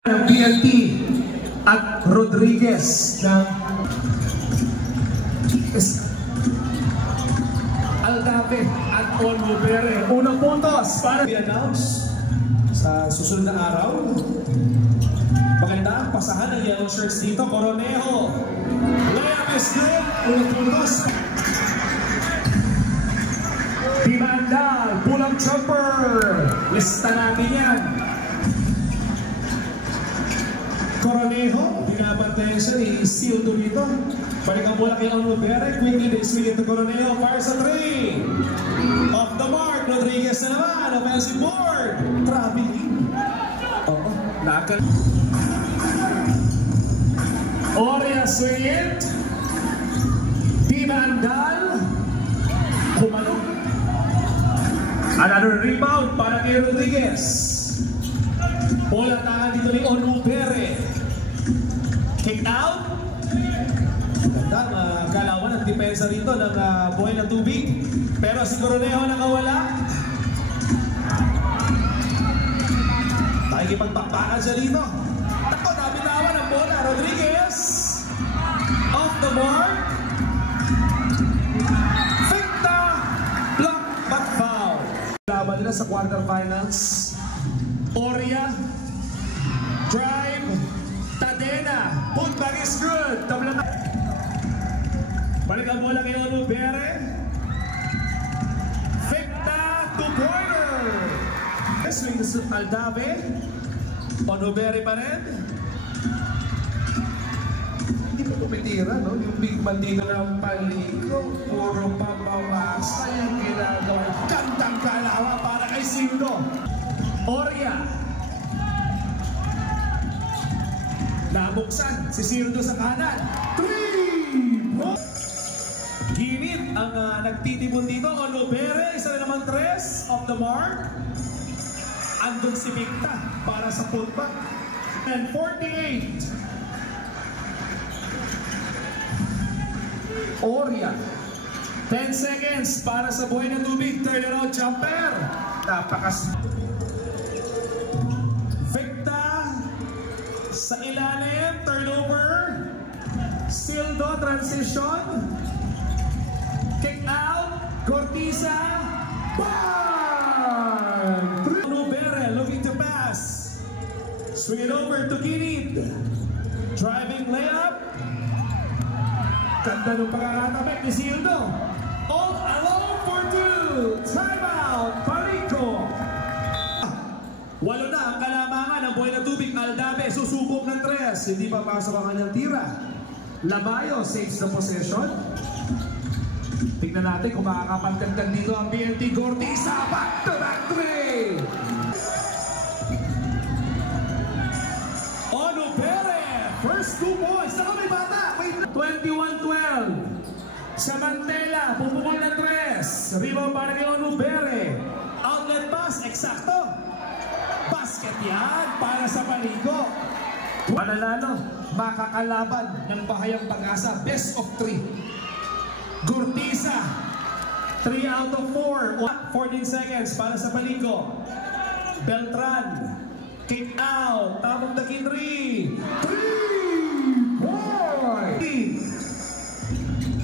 ng PLT at Rodriguez ng Aldave at Olmubere. Unang puntos para i-announce sa susunod na araw. Maganda ang pasahan ng yellow shirts dito. Coronejo, layup is good. Unang puntos. Timandal, pulang chopper. Lista natin yan. Coronejo, binabantayan siya ni Sildo dito. Balik ang bola kay Olmubere. Quickly they swing it to Coronejo. Fire sa 3. Off the mark. Rodriguez na naman. Offensive board. Traveling. Oo, nakal. Oria swing it. Timandal. Kumalong. Another rebound para kay Rodriguez. Bola tahan dito ni Olmubere. Kick out. Ganda, galawan ang depensa rito ng buhay na tubig. Pero si Coronejo nakawala. Nakikipagpakpakan siya dito. Tako, nabitawan ang bola. Rodriguez. Off the mark. Ficta. Block but foul. Laban nila sa quarterfinals. Oria. Drive. Tadena. Putback is good. Tabla na. Balik ang bola kay Olmubere. Ficta. Two-pointer. Swing to Aldave. Olmubere pa rin. Hindi pa tumitira, no? Yung big man dito ng Paligo. Puro pambawasa yung ginagawa. Kantang kalawa para kay Sildo. Oria. Nabuksan si Sildo sa kanan. 3! Ginit ang nagtitipon dito. Olmubere, isa na naman 3 off the mark. Andun si Ficta para sa putback. And 48. Oria. 10 seconds para sa buhay ng tubig. Turn around jumper. Napakas. Ficta sa ilalim. Turnover. Sildo transition. Kick out. Cortiza. Bang! Olmubere looking to pass. Swing it over to Ginit. Driving layup. Ganda ng pagkakatabik ni Sildo. All alone for 2. Timeout. Palico. Walo na ang kalamangan ng buhay na tubig. Aldave susubok ng 3. Hindi pa pasok ang kanyang tira. Labayo saves the possession. Tignan natin kung makakapagdagdag dito ang PLT. Cortiza. Back to back 3. Olmubere. First 2 points. Saka may bata. 21-12. Samantela, pupukol ng 3. Rebound para kay Olmubere. Outlet pass, eksakto. Basket yan para sa Paligo. Mananalo, makakalaban ng Bahayang Pag-asa. Best of 3. Cortiza, 3 out of 4. 14 seconds para sa Paligo. Beltran, kick out. Tamang daging 3. 3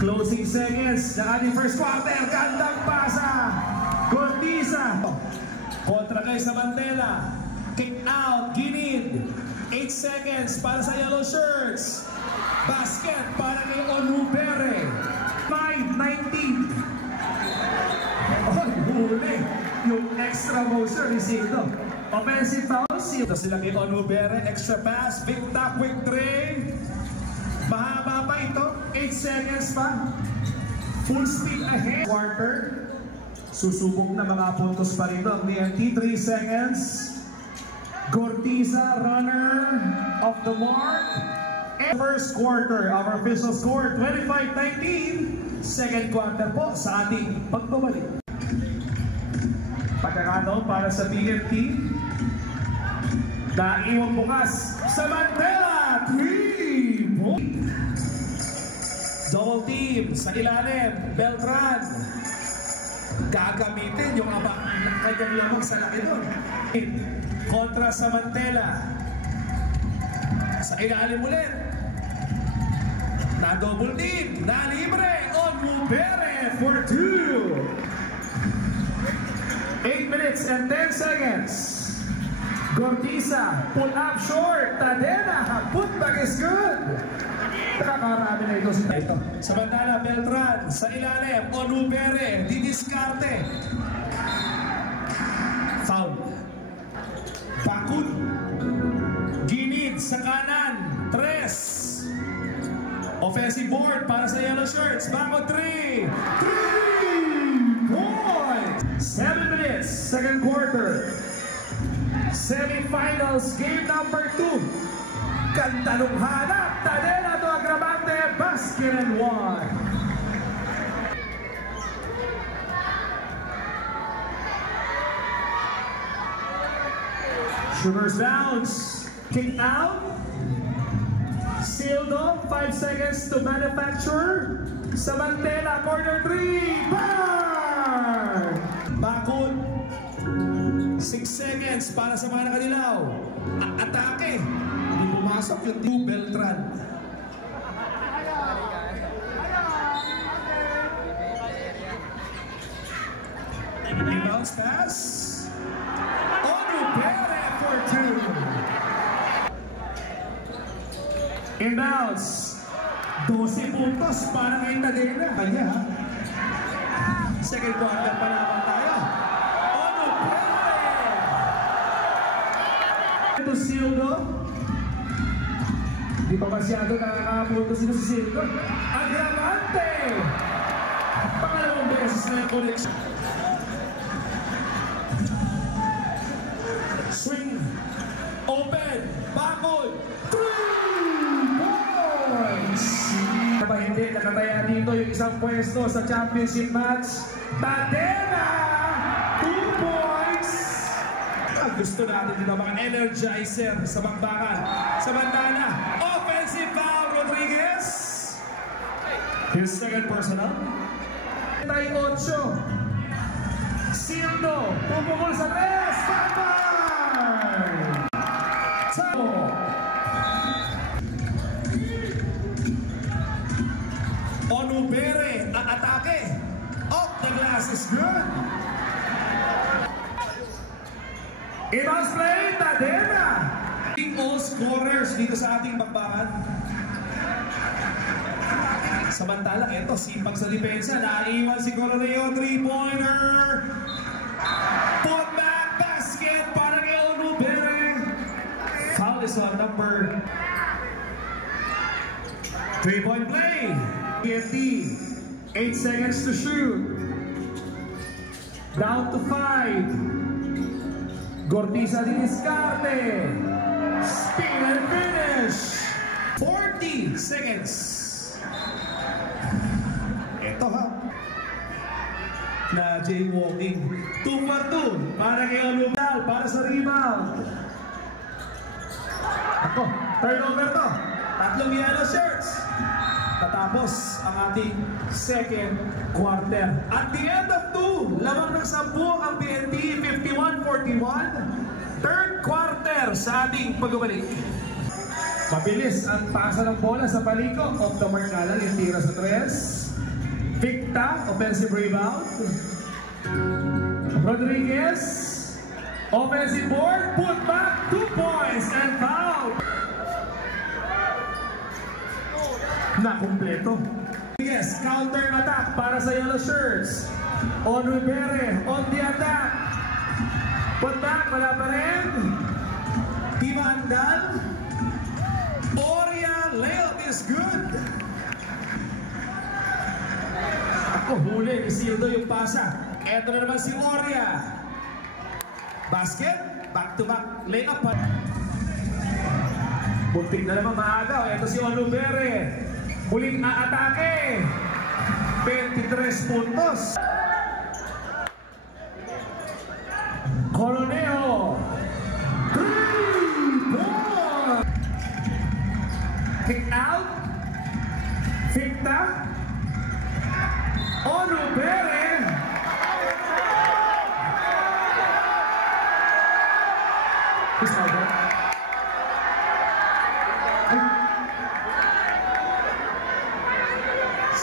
closing seconds na ating first quarter. Gandang pasa. Cortiza. Kontra kay Samantela. Kick out. Ginit. 8 seconds para sa yellow shirts. Basket para kay Olmubere. 5-19. Oh, huli. Yung extra motion ni Sildo. Offensive foul. Sildo sila kay Olmubere. Extra pass. Ficta. Quick 3. Mahaba pa ito. 8 seconds pa. Full speed ahead. Quarter. Susubok na mga puntos pa rin ang PLT. 3 seconds. Cortiza, runner off the mark. And first quarter, our official score, 25-19. Second quarter po sa ating pagbabalik. Pagkakataon para sa PLT. Naiwang bukas. Samantela, 3 points. Double team sa ilalim. Beltran. Gagamitin yung kanyang lamang sa laki doon. Kontra Samantela. Sa ilalim ulit. Na double team. Na libre. Onubere for 2. 8 minutes and 10 seconds. Gortisa, pull up short. Tadena, putback is good. Nakakarami na ito si Taito. Samantala, Beltran, sa ilalim. Onubere, didiskarte. Foul. Bakun. Ginid sa kanan. 3. Offensive board para sa yellow shirts. Bago 3. 3 points. 7 minutes, second quarter. Semifinals, game number 2. Ganda nung hanap. Tadena to Agravante, basket and 1. Sugar's bounce. Kick out. Sildo, 5 seconds to manufacture. Samantela, corner 3. Bar! Bakun. 6 seconds para sa mga nakadilaw. Atake. Hindi pumasok yung two Beltran. Rebounds pass. Onubere for 2. Inbounds. 12 puntos para kay Tadena. Kanya ha. Second quarter pa naman tayo. Ito Sildo. Di pa masyado nakakapunto sino si Sildo. Agravante! Pangalawang beses na yung connection. Swing. Open. Bakod. 3 points! Diba hindi nakataya dito yung isang pwesto sa championship match. Tadena! 2 points! Gusto natin dito mga energizer sa bakbakan. Samantala, offensive foul, Rodriguez. His second personal. 38. Sildo, pupukol sa 3. Papay! Sabo. Onubere, atake. Off the glass is good. Inbounds play, Tadena! All scorers dito sa ating bakbakan. Samantala, eto, sipag sa depensa. Naiwan si Coroneo, 3-pointer. Put back basket para kay Onubere. Foul is on number 3-point play. PFT, 8 seconds to shoot. Down to 5. Gortisa diniscarte. Spin and finish. 40 seconds. Ito ha. Na jaywalking. 2 for 2. Para kay Olumdal. Para sa rebound. Ako. Turnover to. 3 yellow shirts. Tatapos ang ating second quarter. At the end of 2, lamang ng 10 ang PNP, 51-41. Third quarter sa ating pagbabalik. Mabilis ang pasa ng bola sa paliko. Off the mark nga lang yung tira sa 3. Victa, offensive rebound. Rodriguez, offensive board, put back, 2 points and foul. Na kumpleto. Yes, counter attack para sa yellow shirts. Onubere on the attack. Put back, wala pa rin. Timandal. Oria, layup is good. Ako, huli ni Sildo yung pasa. Eto na naman si Oria. Basket, back to back, layup. Bunting na naman maagaw. Eto si Onubere. Muling aatake. 23 puntos. Coroneo. 3 points. Kick out. Victa. Onubere.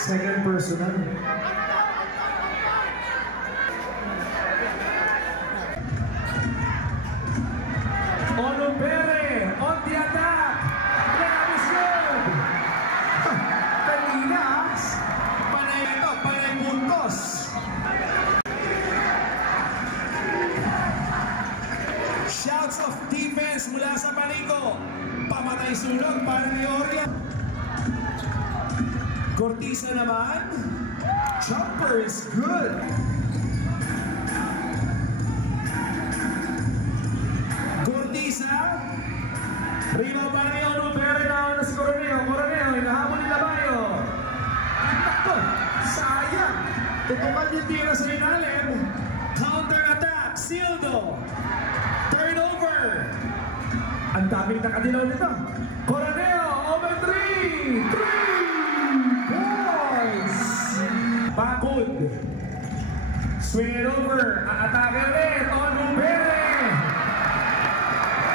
Second personal. Onubere on the attack. Grab is good. Pelinas. Panay ito, panay puntos. Shouts of defense mula sa Panico. Pamatay sulog para ni Oria. Cortisa naman. Jumper is good. Cortisa. Rebound para ni Onubere na si Coroneo. Coroneo, hinahabol ni Labayo. Ito, sayang. Tutukan yung tira sa inalim. Counter attack, Sildo. Turnover. Ang daming nakadilaw nito. Coroneo, over 3. 3 points. Bakod. Swing it over. Aatake ulit. Onubere.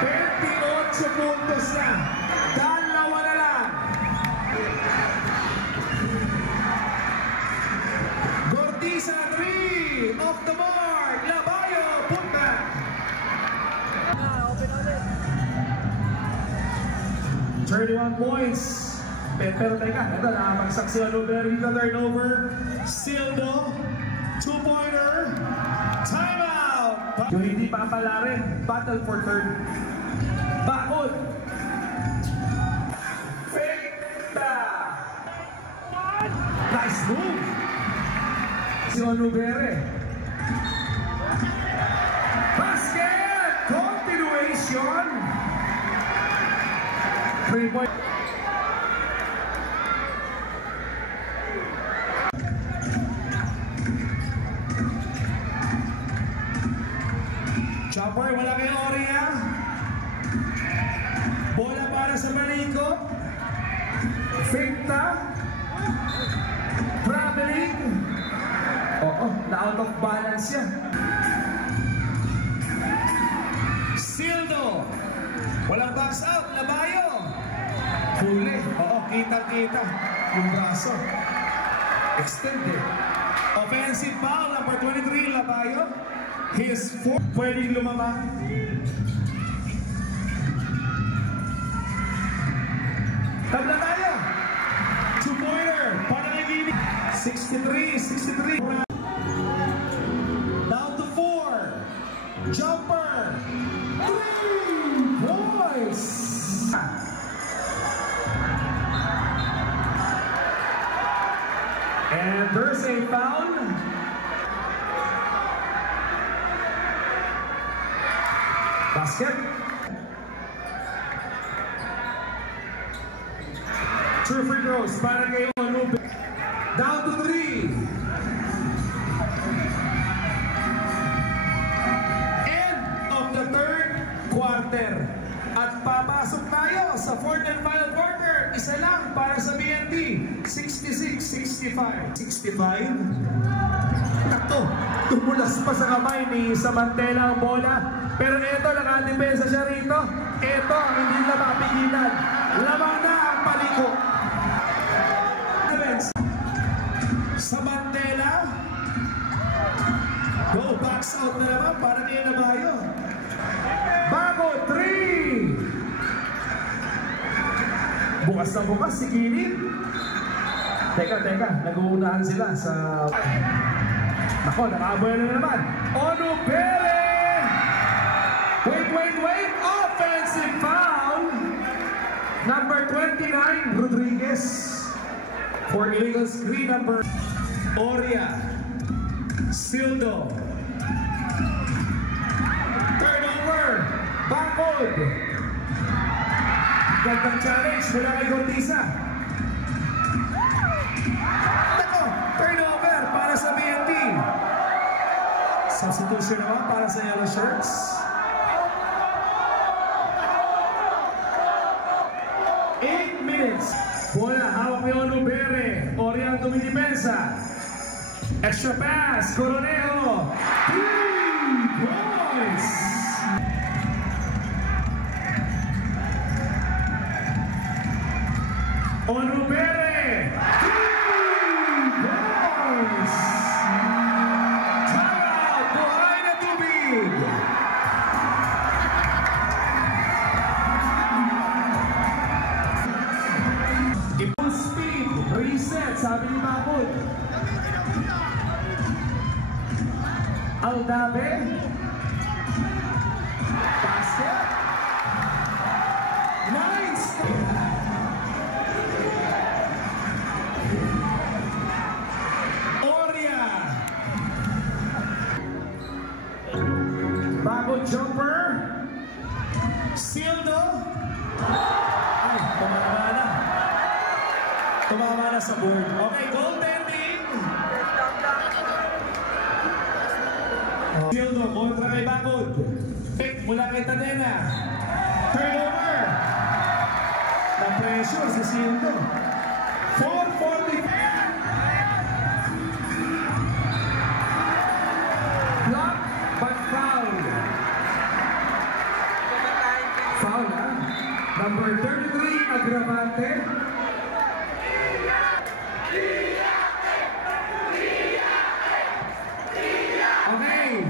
28 puntos na. Dalawa na lang. Cortisa 3. Off the mark. Labayo. Put back. Open ulit. 31 points. Pero teka, ito nakapagsak si Onubere dito, turnover. Sildo, 2-pointer, timeout! Yung hindi papalarin, battle for third. Bakod! Fekta! Nice move! Si Onubere. Basket! Continuation! 3-point. Chopper, wala kay Oria. Bola para sa Panico. Fekta. Traveling. Oo, na-out of balance yan. Sildo. Walang box out. Labayo. Huli. Oo, kita-kita. Yung braso. Extended. Offensive foul, number 23, Labayo. His 4. Pwedeng lumabang. Tabla tayo. 2-pointer. Para kay Gini. 63. Down to 4. Jumper. 3 points. And there's a foul. Basket. True free throws para kay Onubere. Down to 3. End of the third quarter. At papasok tayo sa fourth and final quarter. Isa lang para sa BNT. 66-65. 65. Takto. Tumulas pa sa kamay ni Samantela ang bola. Pero ito, nakadepensa siya rito. Ito, hindi na mapigilan. Lamang na ang Panico. Samantela. Go, box out na naman para kay Labayo. Bago, 3. Bukas na bukas si Kilin. Teka, nag-uunahan sila sa... Nako, nakabuhay na naman. Onubere! Wait! Offensive foul! Number 29, Rodriguez. For illegal screen number... Oria. Sildo. Turnover. Bakod. Gandang challenge mula kay Cortisa. Nako, turnover para sa BNT. Substitution naman para sa yellow shirts. Bola, hawak ni Onubere. Oria ang tumidipensa. Extra pass, Coroneo. 3 points. 3 Onubere! 3 goals! Timeout! Buhay na tubig! Full speed! Reset! Sabi ni Mahmoud. Aldabe. Basket. Nice! Oria. Bago jumper. Sildo. Ay, tumama na. Tumama na sa board. Okay, goaltending. Sildo kontra kay Bagod. Pick mula kay Tadena. Turnover. Na-pressure si Sildo. 4:40. Block, but foul. Foul, ha? Number 33, Agravante. Okay.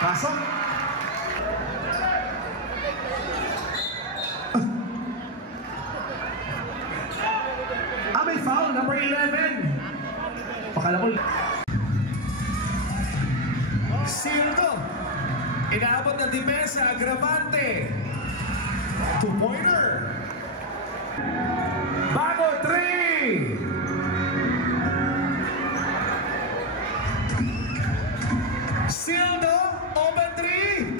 Pasok. May foul, number 11. Pakala ko. Sildo. Inaabot ng depensa, Agravante. 2-pointer. Bago, 3. Sildo, open 3.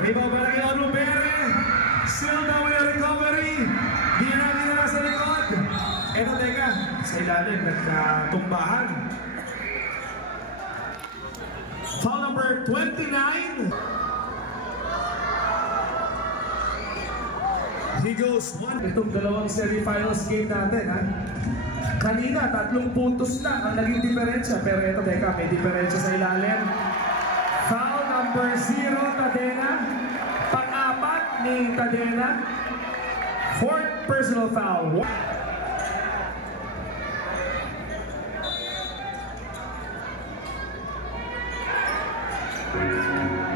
Rebound para kay Onubere. Sildo with a recovery. Di na sa likod. Eto, teka. Sa ilalim, nagkatumbahan. Foul number 29. He goes 1. Itong dalawang semifinals game natin, ha? Kanina, 3 puntos lang ang naging diferensya. Pero ito, teka, may diferensya sa ilalim. Foul number 0, Tadena. Pang-apat ni Tadena. 4th personal foul.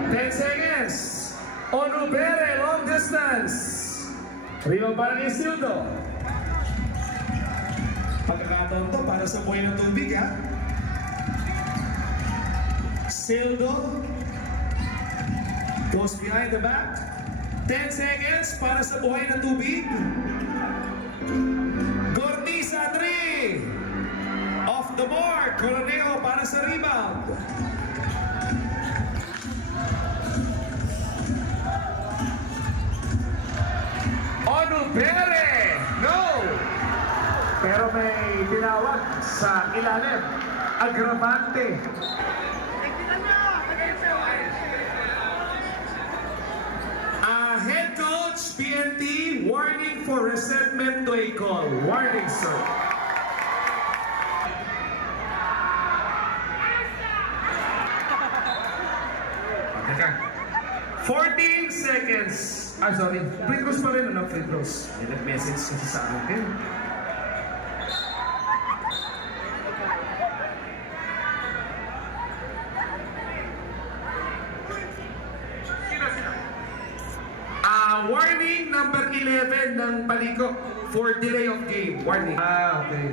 10 seconds. Onubere, long distance. Rebound para ni Sildo. Pagkakataon to para sa buhay ng tubig, ha? Sildo goes behind the back. 10 seconds para sa buhay ng tubig. Cortisa 3. Off the mark. Coroneo para sa rebound. Onubere! No! Pero may tinawag sa ilalim. Agravante. Head coach, PNT, warning for resentment to a call. Warning, sir. Okay. 14 seconds. Ah, sorry. Free throws pa rin, ano? Free throws. May nag-message kasi sa akin. Warning number 11 ng Paliko for delay of game. Warning. Okay.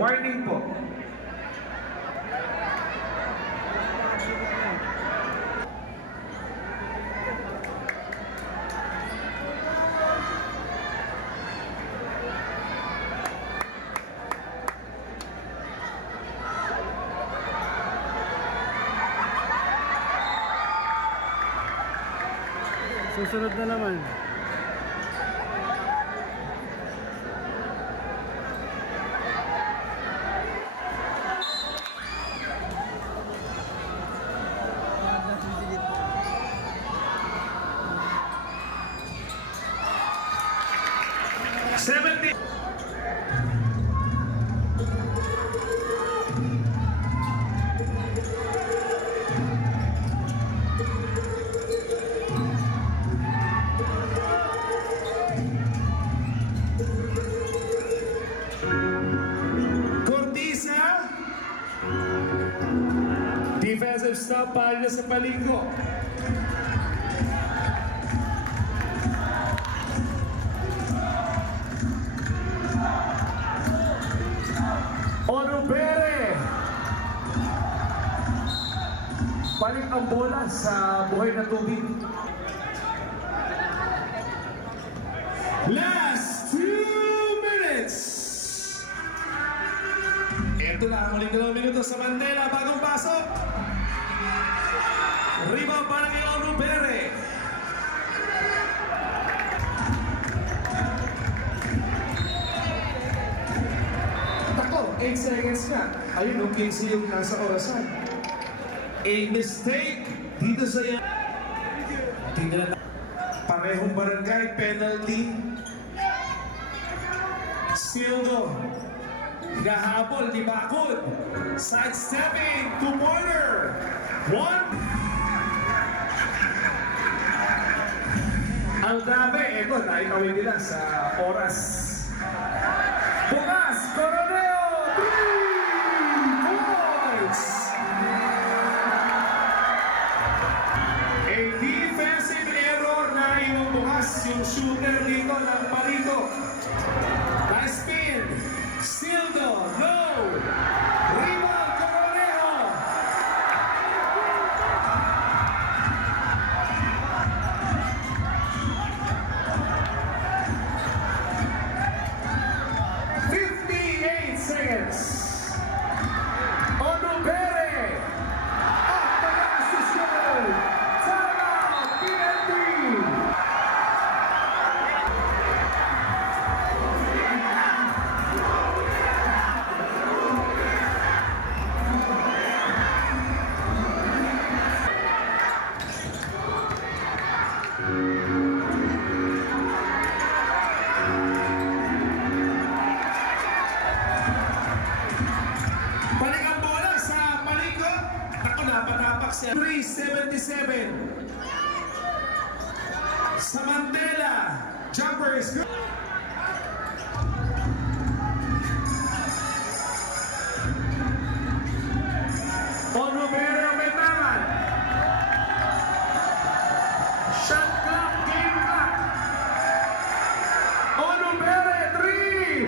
Warning po. Susunod na naman. defensive stop para sa Palingo. Onubere. Balik ang bola sa buhay na tubig. Last 2 minutes. Ito na ang muling 2 minuto sa Mandela. Bagong pasok. Rebound para kay Onubere. Tako, 8 seconds nga. Ayun, yung 15 yung nasa orasan. A mistake dito sa yan. Tingnan na. Parehong barangay, penalty. Sildo. Gahabol ni Bakod. Sidestepping to Warner. 1. Ang grabe, ito, naikawin nila sa oras. Bukas, Coroneo, 3 points! A defensive error na iwang bukas yung shooter dito ng Palingo. Nice spin. Sildo, no! Rebound, Coroneo! Onubere! At pag-assisyon! Timeout, PNP! Balik ang bola sa Palingo. Ako na, patapak siya. 377. Sa Mandela. Jumpers. Onubere ang may tangan. Shot clock, game clock. Onubere, 3.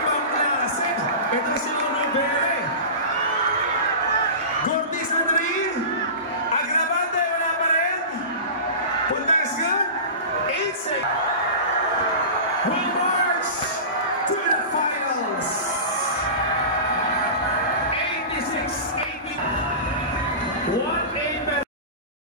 Ibang klase. Ito si Onubere. Gordy sa 3. Agravante, wala pa rin. Punta ka 8 seconds.